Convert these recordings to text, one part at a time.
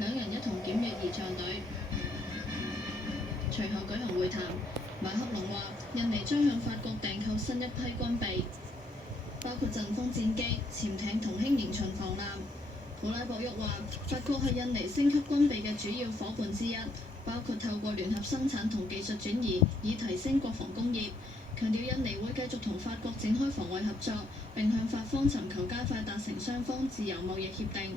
兩人一同檢閱儀仗隊。隨後舉行會談，馬克龍話：印尼將向法國訂購新一批軍備，包括陣風戰機、潛艇同輕型巡防艦。普拉博沃話：法國係印尼升級軍備嘅主要夥伴之一，包括透過聯合生產同技術轉移，以提升國防工業。強調印尼會繼續同法國展開防衛合作，並向法方尋求加快達成雙方自由貿易協定。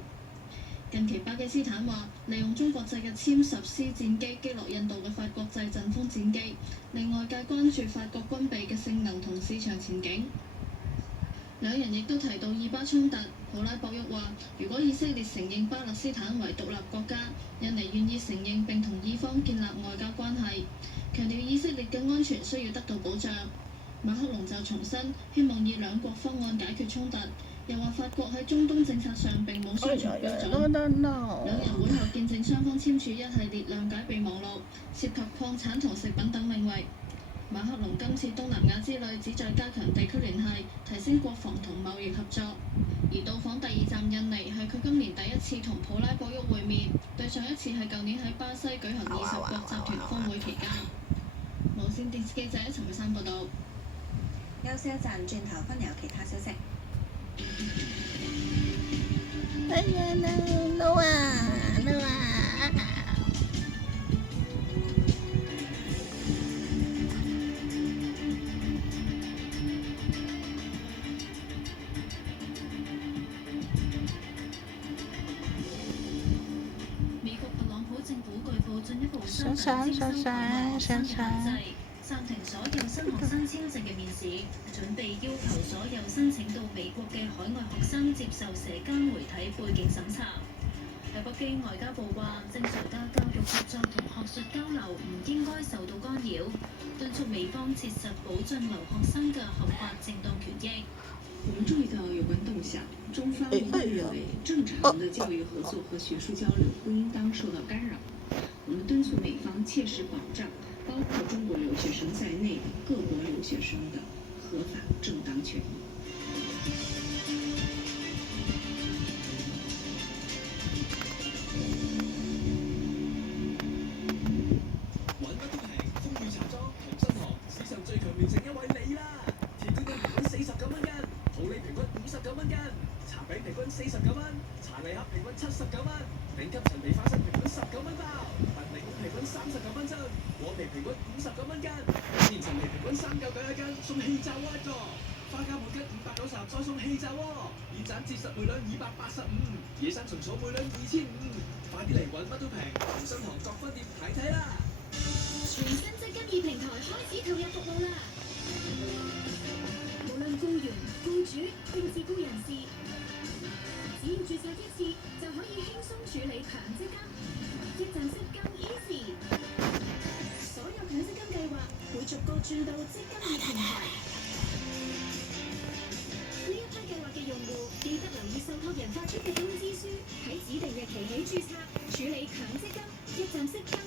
近期巴基斯坦話利用中國製嘅殲10C 戰機擊落印度嘅法國製陣風戰機，令外界關注法國軍備嘅性能同市場前景。兩人亦都提到以巴衝突。普拉博沃話：如果以色列承認巴勒斯坦為獨立國家，印尼願意承認並同以方建立外交關係，強調以色列嘅安全需要得到保障。馬克龍就重申希望以兩國方案解決衝突，又話法國喺中東政策上並冇雙重標準。兩人會後見證雙方簽署一系列諒解備忘錄，涉及礦產同食品等領域。馬克龍今次東南亞之旅旨在加強地區聯繫，提升國防同貿易合作。而到訪第二站印尼係佢今年第一次同普拉博沃會面，對上一次係舊年喺巴西舉行20國集團峰會期間。無線電視記者陳慧珊報道。休息一陣，轉頭分有其他消息。哎呀，no 啊！美國特朗普政府據報進一步收緊想徵收海外學生嘅限制，暫停所有新學生簽證嘅面試，準備要求所有申請到美國嘅海外學生接受社交媒體背景審查。喺北京，外交部話正常嘅教育合作同學術交流唔應該受到干擾，敦促美方切實保障留學生嘅合法正當權益。我們注意到有關動向，中方一致認為正常的教育合作和學術交流不應當受到干擾。我們敦促美方切實保障包括中國留學生在內各國留學生的合法正當權益。揾乜都平，風雨茶莊同新航，史上最強連勝優惠你啦！甜椒雞平均49蚊斤，普洱平均59蚊斤，茶餅平均49蚊，茶禮盒平均79蚊，頂級陳皮花生平均19蚊包，白檸檬平均39蚊樽，果皮平均59蚊斤，鮮陳皮平均3.99一斤，送氣炸鍋一個，花膠每斤590，再送氣炸鍋，現斬節實每兩285，野生蟲草每兩2500，快啲嚟揾乜都平，同新航各分店睇睇啦！全新積金易平台開始投入服務啦！無論僱員、僱主定自僱人士，只要註冊一次就可以輕鬆處理強積金，一站式更 easy。所有強積金計劃會逐個轉到積金易平台。呢一批計劃嘅用戶記得留意受託人發出嘅通知書，喺指定日期起註冊，處理強積金，一站式更